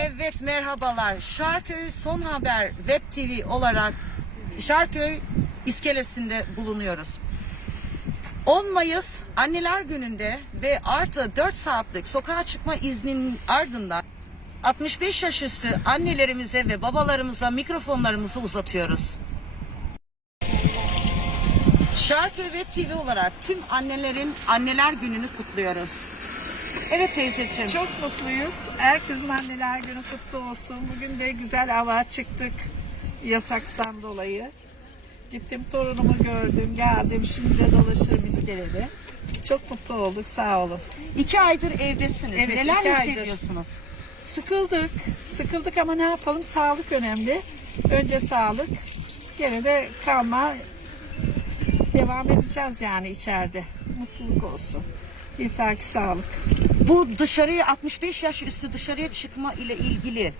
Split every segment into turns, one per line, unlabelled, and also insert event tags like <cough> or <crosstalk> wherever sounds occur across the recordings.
Evet merhabalar. Şarköy Son Haber Web TV olarak Şarköy iskelesinde bulunuyoruz. 10 Mayıs Anneler Günü'nde ve artı 4 saatlik sokağa çıkma izninin ardından 65 yaş üstü annelerimize ve babalarımıza mikrofonlarımızı uzatıyoruz. Şarköy Web TV olarak tüm annelerin Anneler Günü'nü kutluyoruz. Evet teyzeciğim.
Çok mutluyuz. Herkesin anneler günü kutlu olsun. Bugün de güzel hava çıktık yasaktan dolayı. Gittim torunumu gördüm, geldim. Şimdi de dolaşırım iskelede. Çok mutlu olduk, sağ olun.
İki aydır evdesiniz.
Evet,
Neler
iki aydır.
hissediyorsunuz?
Sıkıldık, sıkıldık ama ne yapalım? Sağlık önemli. Önce sağlık, gene de kalma. Devam edeceğiz yani içeride. Mutluluk olsun. Yeter ki sağlık.
Bu dışarıya 65 yaş üstü dışarıya çıkma ile ilgili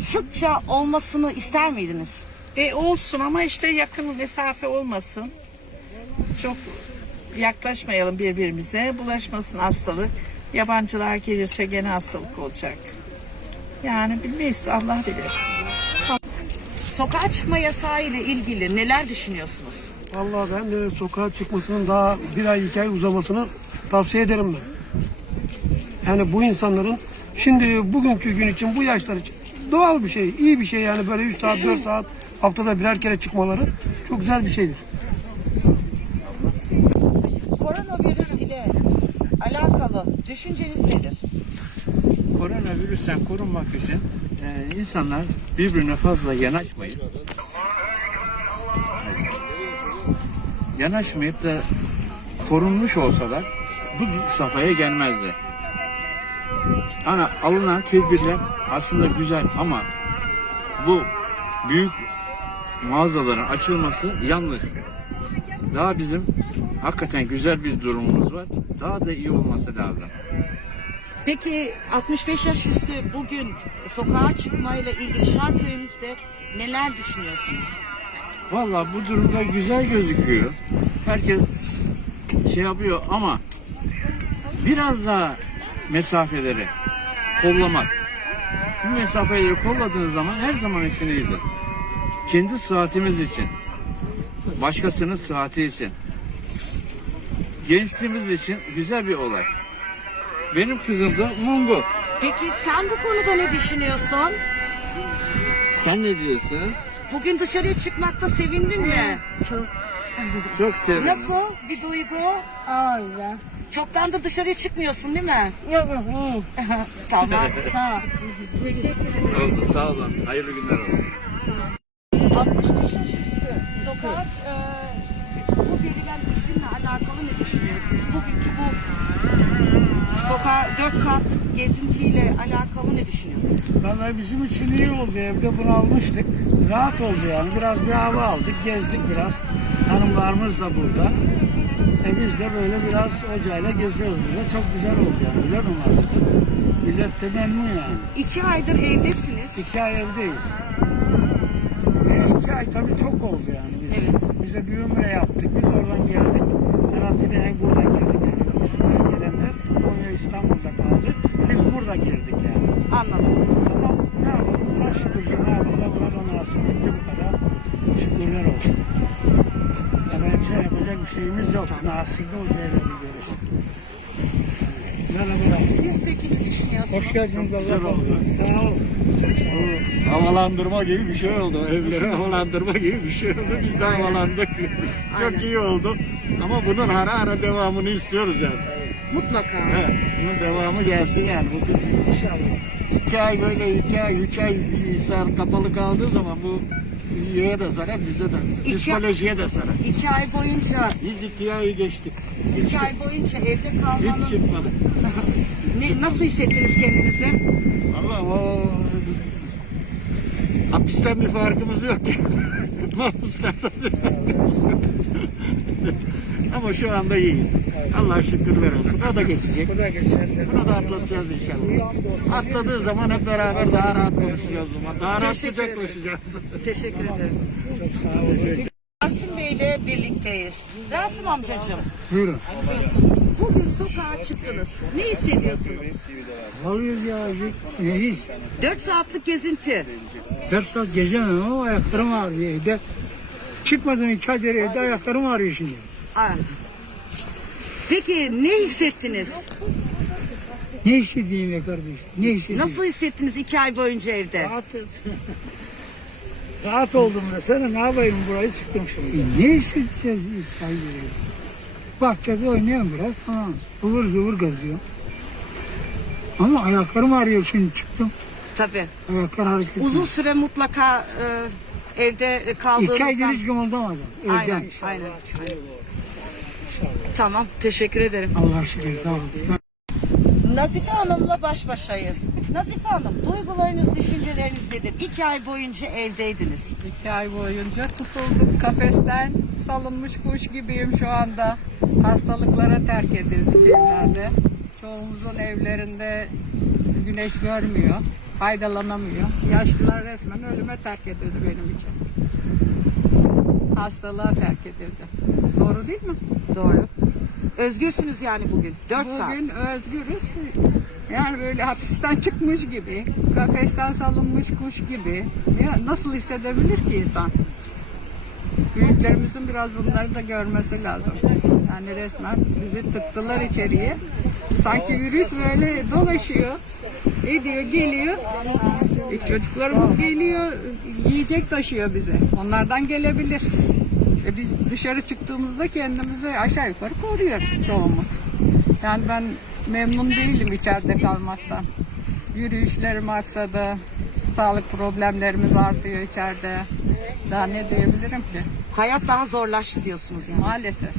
sıkça olmasını ister miydiniz?
E olsun ama işte yakın mesafe olmasın. Çok yaklaşmayalım birbirimize. Bulaşmasın hastalık. Yabancılar gelirse gene hastalık olacak. Yani bilmeyiz Allah bilir.
Sokağa çıkma yasağı ile ilgili neler düşünüyorsunuz?
Vallahi ben de sokağa çıkmasının daha bir ay iki ay uzamasını tavsiye ederim ben. Yani bu insanların şimdi bugünkü gün için bu yaşlar için doğal bir şey, iyi bir şey yani böyle 3 saat 4 saat haftada birer kere çıkmaları çok güzel bir şeydir.
Koronavirüs ile alakalı düşünceniz nedir?
Koronavirüsten korunmak için e, insanlar birbirine fazla yanaşmayıp yanaşmayıp da korunmuş olsalar bu safhaya gelmezdi. Ana alınan tedbirler aslında güzel ama bu büyük mağazaların açılması yanlış. Daha bizim hakikaten güzel bir durumumuz var. Daha da iyi olması lazım.
Peki 65 yaş üstü bugün sokağa çıkma ile ilgili Şarköy'ümüzde neler düşünüyorsunuz?
Valla bu durumda güzel gözüküyor. Herkes şey yapıyor ama biraz daha mesafeleri kollamak. Bu mesafeleri kolladığınız zaman her zaman için iyidir. Kendi saatimiz için, başkasının saati için, gençliğimiz için güzel bir olay. Benim kızım da Mungu.
Peki sen bu konuda ne düşünüyorsun?
Sen ne diyorsun?
Bugün dışarıya çıkmakta sevindin mi?
Çok sevindim.
Nasıl bir duygu?
Güzel.
Çoktan da dışarıya çıkmıyorsun değil mi?
Yok yok iyi. <laughs>
tamam.
Sağ ol.
Oldu sağ olun. Hayırlı günler olsun.
65 yaş üstü sokak e, bu verilen izinle alakalı ne düşünüyorsunuz? Bugünkü bu sokağa 4 saatlik gezintiyle alakalı ne düşünüyorsunuz?
Vallahi bizim için iyi oldu. Evde bunalmıştık. Rahat oldu yani. Biraz bir hava aldık. Gezdik biraz. Hanımlarımız da burada. E biz de böyle biraz hocayla geziyoruz burada. Çok güzel oldu yani. Güzel artık. Millet de memnun yani.
2 aydır evdesiniz.
İki ay evdeyiz. E iki ay tabii çok oldu yani. Biz,
Evet.
Bize bir ömre yaptık. Biz oradan geldik. Karantinaya buradan girdik yani. Üstüne gelenler Konya İstanbul'da kaldı. Biz burada girdik yani.
Anladım.
Ama ne yapalım? Buna şükür Cenab-ı Allah buna da nasip etti bu kadar. Şükürler olsun. Şey yapacak bir şeyimiz yok. Nasipli hocayla gidiyoruz. Merhaba.
Siz peki ne düşünüyorsunuz?
Hoş geldiniz. Allah oldu. Sağ olun.
havalandırma gibi bir şey oldu. Evleri havalandırma gibi bir şey oldu. Biz de havalandık. Çok iyi oldu. Ama bunun ara ara devamını istiyoruz yani.
Mutlaka.
Evet, bunun devamı gelsin yani. Bugün inşallah. İki ay böyle iki ay, üç ay bilgisayar kapalı kaldığı zaman bu üyeye de zarar, bize de.
İki-
Psikolojiye de zarar.
2 ay boyunca
Biz iki ayı geçtik.
2 ay boyunca evde kalmanın
Hiç çıkmadık.
ne, nasıl hissettiniz kendinizi?
Allah o hapisten bir farkımız yok. Mahpuslardan bir farkımız yok. Ama şu anda iyiyiz. Allah şükürler olsun. O da geçecek.
Bu da geçerli.
Bunu da atlatacağız inşallah. Atladığı zaman hep beraber daha rahat konuşacağız zaman. Daha rahat
Teşekkür ederim.
kucaklaşacağız.
Teşekkür ederim. Rasim Bey ile birlikteyiz. Rasim amcacığım.
Buyurun.
bugün sokağa çıktınız. Ne hissediyorsunuz?
Alıyoruz ya. Nefis.
4 saatlik gezinti.
Dört saat gezemem ama ayaklarım ağrıyor evde. Çıkmadım iki evde ayaklarım ağrıyor şimdi.
Aa. Peki ne hissettiniz?
Ne istediğim be kardeşim? Ne istediğim?
Nasıl hissettiniz iki ay boyunca evde?
Rahat, <laughs> rahat oldum desene ne yapayım burayı çıktım şimdi. ne hissedeceğiz ilk ay böyle? Bahçede oynuyorum biraz tamam. Ivır zıvır geziyorum. Ama ayaklarım ağrıyor şimdi çıktım.
Tabii.
Ayaklar hareket
Uzun süre mutlaka e, evde
İki aydır hiç kımıldamadım evden.
Aynen, aynen. Tamam, teşekkür ederim.
Allah şükür sağ olun.
Nazife Hanım'la baş başayız. Nazife Hanım, duygularınız, düşünceleriniz nedir? İki ay boyunca evdeydiniz.
İki ay boyunca tutulduk kafesten. Salınmış kuş gibiyim şu anda. Hastalıklara terk edildik evlerde. Çoğumuzun evlerinde güneş görmüyor. Faydalanamıyor. Yaşlılar resmen ölüme terk edildi benim için. Hastalığa terk edildi. Doğru değil mi?
Doğru. Özgürsünüz yani bugün. Dört saat.
Bugün özgürüz. Yani böyle hapisten çıkmış gibi, kafesten salınmış kuş gibi. Ya nasıl hissedebilir ki insan? Büyüklerimizin biraz bunları da görmesi lazım. Yani resmen bizi tıktılar içeriye. Sanki virüs böyle dolaşıyor, ediyor, geliyor. E, çocuklarımız geliyor, yiyecek taşıyor bize. Onlardan gelebilir. E, biz dışarı çıktığımızda kendimizi aşağı yukarı koruyoruz çoğumuz. Yani ben memnun değilim içeride kalmaktan. Yürüyüşlerim maksadı, sağlık problemlerimiz artıyor içeride. Daha ne diyebilirim ki?
Hayat daha zorlaştı diyorsunuz yani.
Maalesef.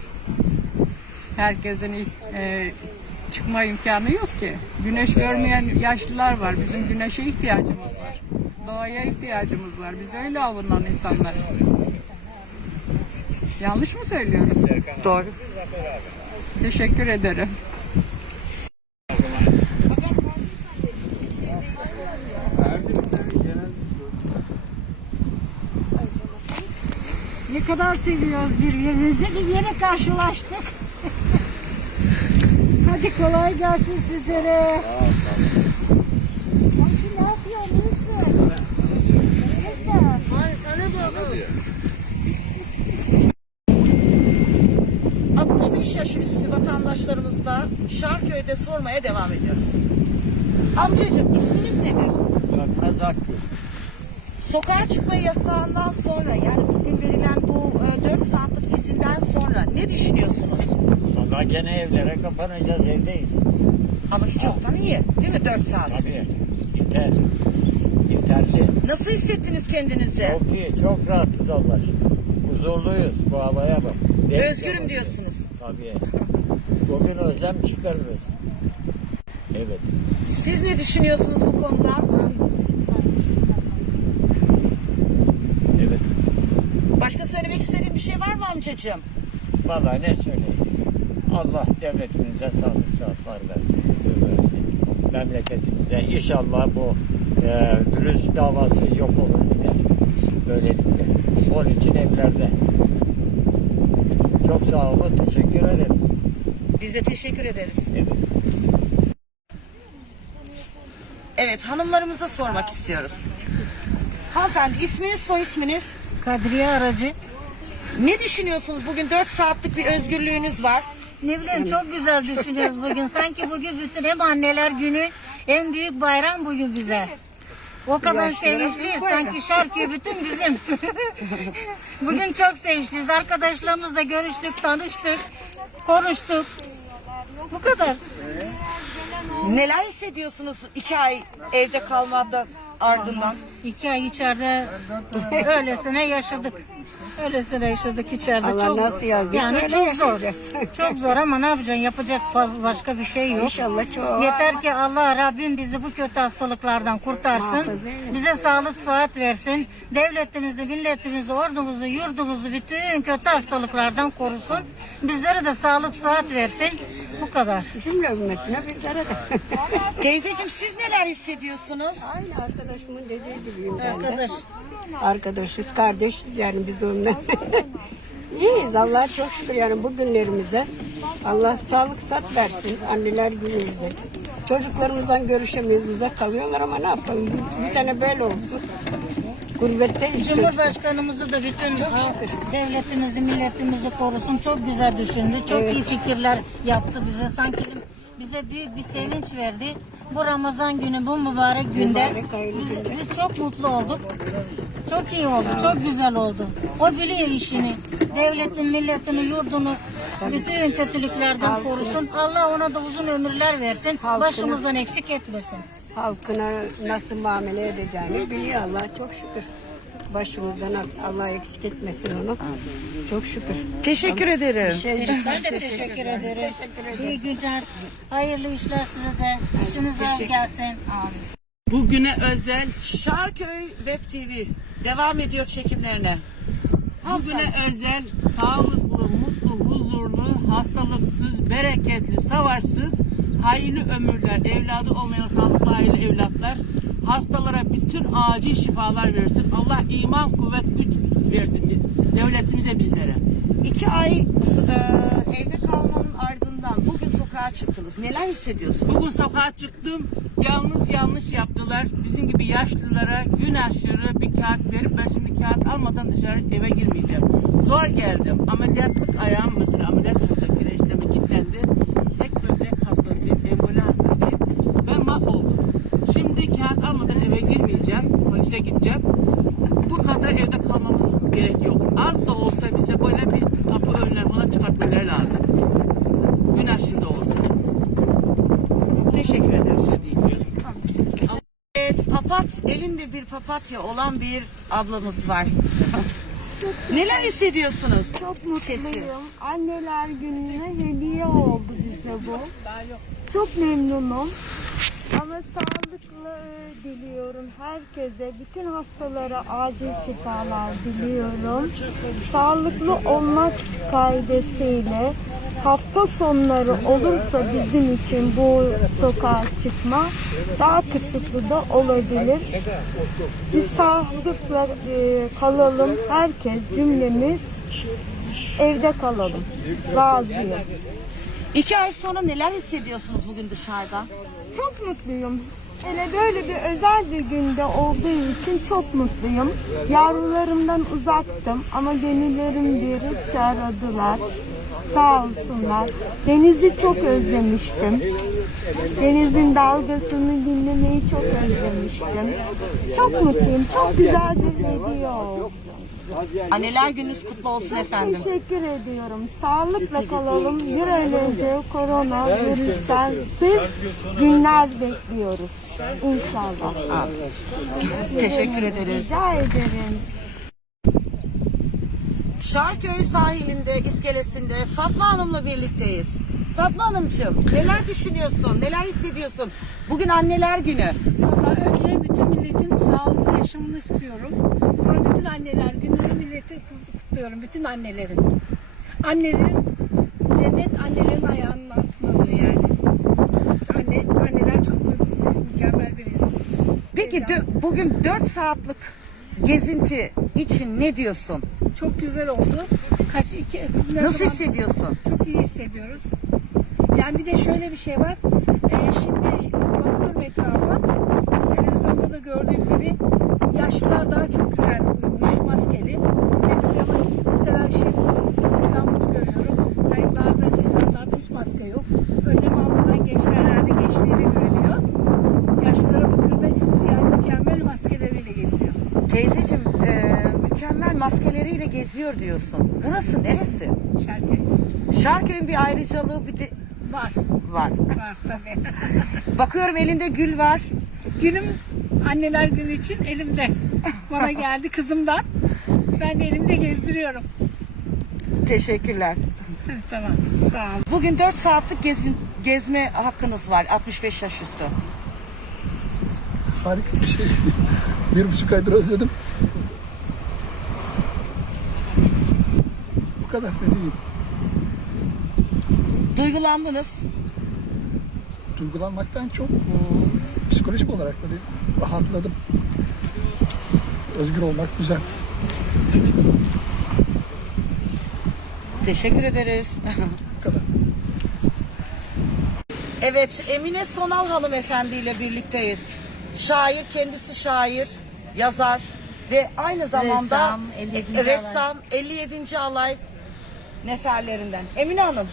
Herkesin e, çıkma imkanı yok ki. Güneş görmeyen yaşlılar var. Bizim güneşe ihtiyacımız var. Doğaya ihtiyacımız var. Biz öyle avunan insanlarız. Yanlış mı söylüyoruz?
Doğru.
Teşekkür ederim.
Ne kadar seviyoruz birbirimizi. Yeni karşılaştık. <laughs> Hadi kolay gelsin sizlere. Komşu ne yapıyor? Neyse.
Evet. 65 yaş üstü vatandaşlarımızla Şarköy'de sormaya devam ediyoruz. Amcacığım isminiz nedir? Sokağa çıkma yasağından sonra yani bugün verilen bu 4 saatlik izinden sonra ne düşünüyorsunuz?
Sonra gene evlere kapanacağız evdeyiz.
Ama hiç yoktan iyi değil mi 4 saat?
Tabii. Yeter. Yeterli.
Nasıl hissettiniz kendinizi?
Çok iyi. Çok rahatız Allah aşkına. Huzurluyuz. Bu havaya bak.
Özgürüm diyorsunuz.
Tabii. Bugün özlem çıkarırız. Evet.
Siz ne düşünüyorsunuz bu konuda?
Evet.
Başka söylemek istediğin bir şey var mı amcacığım?
Vallahi ne söyleyeyim. Allah devletimize sağlık sıhhatler versin. huzur versin. Memleketimize inşallah bu e, virüs davası yok olur gider. Böylelikle. Onun için evlerde. Çok sağ olun. Teşekkür ederim.
Biz de teşekkür ederiz.
Evet.
Evet hanımlarımıza sormak istiyoruz. Hanımefendi isminiz soy isminiz?
Kadriye aracı.
Ne düşünüyorsunuz? Bugün 4 saatlik bir özgürlüğünüz var.
Ne bileyim çok güzel düşünüyoruz bugün. Sanki bugün bütün hem anneler günü en büyük bayram bugün bize. O kadar sevinçliyiz. Sanki şarkı bütün bizim. <laughs> bugün çok sevinçliyiz. Arkadaşlarımızla görüştük, tanıştık, konuştuk. Bu kadar.
Neler hissediyorsunuz 2 ay evde kalmadan ardından?
İki ay içeride öylesine yaşadık. Öylesine yaşadık içeride.
Allah
çok,
nasıl yazdıysa
Yani çok zor. çok zor ama ne yapacaksın? Yapacak fazla başka bir şey yok.
İnşallah çok.
Yeter ki Allah Rabbim bizi bu kötü hastalıklardan kurtarsın. Bize sağlık sıhhat versin. Devletimizi, milletimizi, ordumuzu, yurdumuzu bütün kötü hastalıklardan korusun. Bizlere de sağlık sıhhat versin. Bu kadar.
Cümle ümmetine bizlere de.
Teyzeciğim siz neler hissediyorsunuz?
Aynı arkadaşımın dediği de.
Arkadaş.
Arkadaşız, kardeşiz yani biz onunla. <laughs> İyiyiz Allah'a çok şükür yani bugünlerimize. Allah sağlık sat versin anneler günümüzde. Çocuklarımızdan görüşemiyoruz, uzak kalıyorlar ama ne yapalım? Bir, bir sene böyle olsun. Gurbetteyiz. çocuk-
Cumhurbaşkanımızı da bütün devletimizi, milletimizi korusun. Çok güzel düşündü. Çok iyi fikirler yaptı bize. Sanki bize büyük bir sevinç verdi. Bu Ramazan günü, bu mübarek günde
Mübarek hayırlı
biz,
günde.
biz çok mutlu olduk. Çok iyi oldu, çok güzel oldu. O biliyor işini. Devletin, milletini, yurdunu bütün kötülüklerden korusun. Allah ona da uzun ömürler versin. Başımızdan eksik etmesin.
Halkına nasıl muamele edeceğini biliyor Allah çok şükür. Başımızdan Allah eksik etmesin onu. Çok şükür.
Teşekkür ederim.
Şey,
Ben de teşekkür ederim. İyi günler. Hayırlı işler size de. İşiniz az gelsin. Amin.
Bugüne özel
Şarköy Web TV devam ediyor çekimlerine.
Bugüne özel sağlıklı, mutlu, huzurlu, hastalıksız, bereketli, savaşsız, hayırlı ömürler, evladı olmayan sağlıklı aile evlatlar, hastalara bütün acil şifalar versin. Allah iman, kuvvet, güç versin devletimize, bizlere.
İki ay e, evde kalmanın ardından bugün sokağa çıktınız. Neler hissediyorsunuz?
Bugün sokağa çıktım. Yalnız yanlış yaptılar. Bizim gibi yaşlılara gün aşırı bir kağıt verip ben şimdi kağıt almadan dışarı eve girmeyeceğim. Zor geldim. Ameliyatlık ayağım mesela ameliyat olacak kireçleme kilitlendi. Tek böbrek hastasıyım, emboli hastasıyım. Ben mahvoldum. Şimdi kağıt almadan eve girmeyeceğim. Polise gideceğim. Bu kadar evde kalmamız gerek yok. Az da olsa bize böyle bir kapı önler falan çıkartmaları lazım. Gün aşırı da olsa.
Teşekkür ederim. Evet, papat, elinde bir papatya olan bir ablamız var. <laughs> Neler hissediyorsunuz?
Çok mutluyum.
Sesli.
Anneler gününe hediye oldu bize bu. Çok memnunum. Ama sağlıklı diliyorum herkese. Bütün hastalara acil şifalar diliyorum. Sağlıklı olmak kaidesiyle hafta sonları olursa bizim için bu sokağa çıkma daha kısıtlı da olabilir. Biz sağlıkla e, kalalım. Herkes cümlemiz evde kalalım. Razıyım.
İki ay sonra neler hissediyorsunuz bugün dışarıda?
Çok mutluyum. Hele böyle bir özel bir günde olduğu için çok mutluyum. Yavrularımdan uzaktım ama gönüllerimdir. Hepsi aradılar. Sağ olsunlar. Denizi çok özlemiştim. Denizin dalgasını dinlemeyi çok özlemiştim. Çok mutluyum. Çok güzel bir hediye oldu.
Anneler gününüz kutlu olsun efendim.
Teşekkür ediyorum. Sağlıkla kalalım. Bir an önce korona virüsten siz günler bekliyoruz. İnşallah.
Teşekkür ederiz.
Rica ederim.
Şarköy sahilinde, iskelesinde Fatma Hanım'la birlikteyiz. Fatma Hanımcığım neler düşünüyorsun, neler hissediyorsun? Bugün anneler günü.
Valla önce bütün milletin sağlıklı yaşamını istiyorum. Sonra bütün anneler gününü milleti kutluyorum. Bütün annelerin. Annelerin cennet annelerin ayağının altındadır yani. Anne, anneler çok mükemmel bir insan.
Peki dö- bugün 4 saatlik gezinti için ne diyorsun?
Çok güzel oldu. Kaç iki ne
Nasıl
zaman-
hissediyorsun?
Çok iyi hissediyoruz. Yani bir de şöyle bir şey var. Ee, şimdi bakıyorum etrafa. Televizyonda da gördüğüm gibi yaşlılar daha çok güzel uyumuş maskeli. Hepsi ama mesela şey İstanbul'u görüyorum. Yani bazen insanlarda hiç maske yok. Önlem almadan gençler herhalde gençliğine güveniyor. Yaşlılara bakıyorum hepsi yani mükemmel maskeleriyle geziyor.
Teyzeciğim e, mükemmel maskeleriyle geziyor diyorsun. Burası neresi?
Şarkı
Şarköy'ün bir ayrıcalığı bir de
var.
var.
Var tabii. <laughs>
Bakıyorum elinde gül var.
Günüm anneler günü için elimde. Bana geldi kızımdan. Ben de elimde gezdiriyorum.
Teşekkürler.
tamam. Sağ ol.
Bugün 4 saatlik gezin, gezme hakkınız var 65 yaş üstü.
Harika bir şey. <laughs> Bir buçuk aydır özledim. Bu kadar ne diyeyim.
Duygulandınız.
Duygulanmaktan çok psikolojik olarak böyle rahatladım. Özgür olmak güzel.
Teşekkür ederiz.
Bu <laughs> kadar.
Evet, Emine Sonal hanımefendi ile birlikteyiz. Şair, kendisi şair, yazar ve aynı zamanda
Ressam, 57. alay.
ressam 57. alay neferlerinden. Emine Hanım,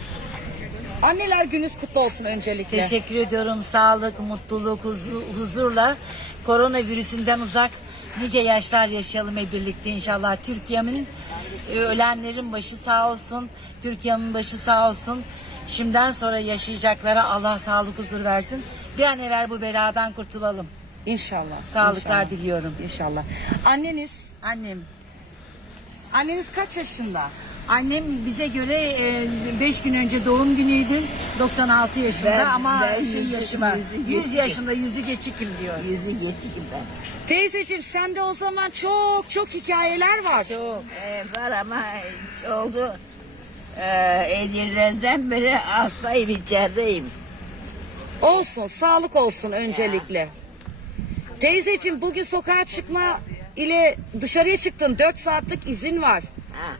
anneler gününüz kutlu olsun öncelikle.
Teşekkür ediyorum. Sağlık, mutluluk, huzu- huzurla koronavirüsünden uzak nice yaşlar yaşayalım hep birlikte inşallah. Türkiye'min e, ölenlerin başı sağ olsun. Türkiye'min başı sağ olsun. Şimdiden sonra yaşayacaklara Allah sağlık huzur versin. Bir an evvel bu beladan kurtulalım.
İnşallah.
Sağlıklar
İnşallah.
diliyorum.
İnşallah. Anneniz,
Annem.
anneniz kaç yaşında?
Annem bize göre 5 gün önce doğum günüydü. 96 yaşında ama şey yaşı var. 100 yaşında yüzü geçikim diyor.
Yüzü geçikim ben.
Teyzeciğim sende o zaman çok çok hikayeler var.
Çok.
Ee, var ama oldu. Ee, 50'lerden beri hastayım içerideyim.
Olsun, sağlık olsun öncelikle. Teyzeciğim bugün sokağa çıkma ile dışarıya çıktın. 4 saatlik izin var.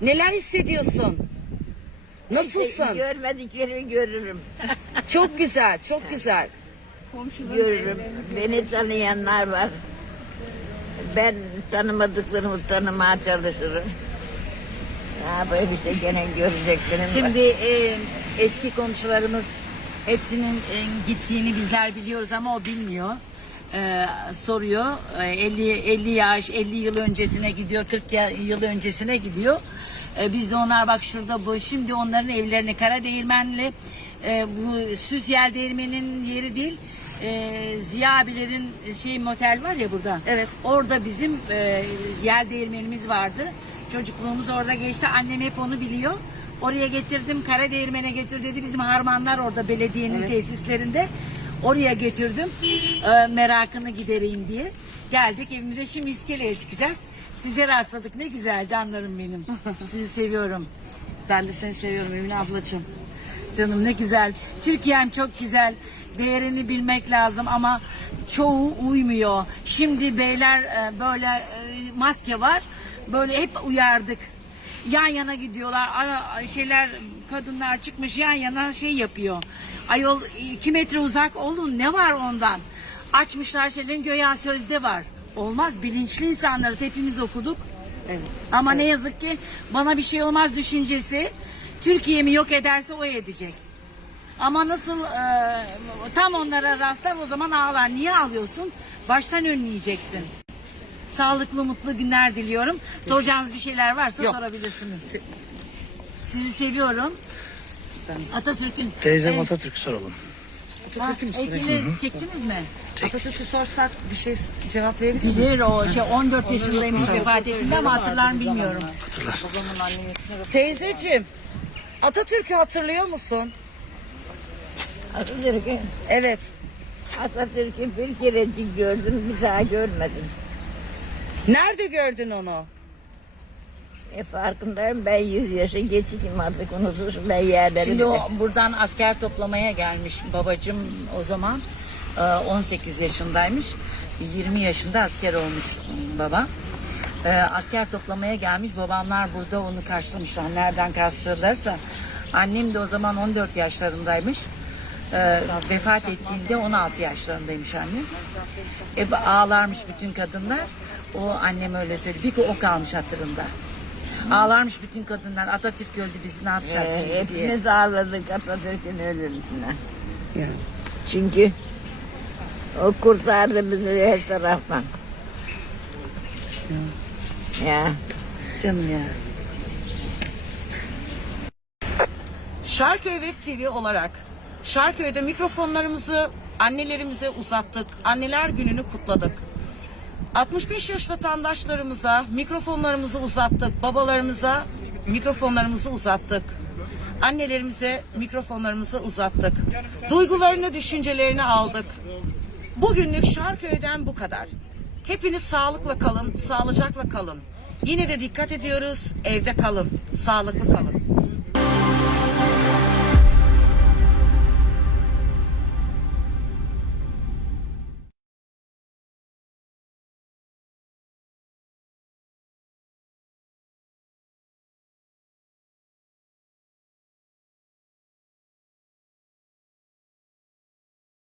Neler hissediyorsun? Nasılsın?
Görmediklerimi görürüm. <laughs>
Çok güzel, çok güzel.
Görürüm. Beni tanıyanlar var. Ben tanımadıklarımı tanımaya çalışırım. Ya böyle bir şey gene göreceklerim var.
Şimdi e, eski komşularımız hepsinin e, gittiğini bizler biliyoruz ama o bilmiyor. E, soruyor. E, 50 50 yaş, 50 yıl öncesine gidiyor, 40 ya- yıl öncesine gidiyor. E, biz de onlar bak şurada bu şimdi onların evlerini kara değirmenli e, bu süs yel değirmenin yeri değil. E, Ziya abilerin şey motel var ya burada.
Evet.
Orada bizim e, yel değirmenimiz vardı. Çocukluğumuz orada geçti. Annem hep onu biliyor. Oraya getirdim. Kara değirmene götür dedi. Bizim harmanlar orada belediyenin tesislerinde. Oraya götürdüm. E, merakını gidereyim diye. Geldik evimize. Şimdi iskeleye çıkacağız. Size rastladık. Ne güzel canlarım benim. <laughs> Sizi seviyorum.
Ben de seni seviyorum Emine ablacığım.
Canım ne güzel. Türkiye'm çok güzel. Değerini bilmek lazım ama çoğu uymuyor. Şimdi beyler e, böyle e, maske var. Böyle hep uyardık. Yan yana gidiyorlar. Ara- şeyler kadınlar çıkmış yan yana şey yapıyor. Ayol iki metre uzak olun ne var ondan? Açmışlar şeylerin göya sözde var. Olmaz bilinçli insanlarız hepimiz okuduk.
Evet.
Ama ne yazık ki bana bir şey olmaz düşüncesi Türkiye'mi yok ederse o edecek. Ama nasıl e, tam onlara rastlar o zaman ağlar. Niye ağlıyorsun? Baştan önleyeceksin. Sağlıklı mutlu günler diliyorum. Soracağınız bir şeyler varsa
Yok.
sorabilirsiniz. Sizi seviyorum. Atatürk'ün
Teyzem
Evet.
Atatürk soralım.
Ha, eğitimini çektiniz mi?
Atatürk'ü sorsak bir şey cevap verir mi?
Bilir o şey 14 yaşındaymış vefat ettiğinde ama hatırlar mı bilmiyorum.
Teyzeciğim, Atatürk'ü hatırlıyor musun?
Atatürk'ü,
Evet.
Atatürk'ü bir kerecik gördüm, bir daha görmedim.
Nerede gördün onu?
E farkındayım ben 100 yaşa geçikim artık unutursun ben yerleri
Şimdi o buradan asker toplamaya gelmiş babacım o zaman e, 18 yaşındaymış. 20 yaşında asker olmuş baba. E, Asker toplamaya gelmiş babamlar burada onu karşılamışlar. Nereden karşıladılarsa. Annem de o zaman 14 yaşlarındaymış. E, vefat ettiğinde 16 yaşlarındaymış annem. E, ağlarmış bütün kadınlar. O annem öyle söyledi. Bir o kalmış hatırında. Ağlarmış bütün kadınlar. Atatürk öldü biz ne yapacağız
Ee,
şimdi diye.
hepimiz ağladık Atatürk'ün ölümüne. Çünkü o kurtardı bizi her taraftan. Ya.
Canım ya.
Şarköy Web TV olarak Şarköy'de mikrofonlarımızı annelerimize uzattık. Anneler gününü kutladık. 65 yaş vatandaşlarımıza mikrofonlarımızı uzattık. Babalarımıza mikrofonlarımızı uzattık. Annelerimize mikrofonlarımızı uzattık. Duygularını, düşüncelerini aldık. Bugünlük Şarköy'den bu kadar. Hepiniz sağlıkla kalın, sağlıcakla kalın. Yine de dikkat ediyoruz, evde kalın, sağlıklı kalın.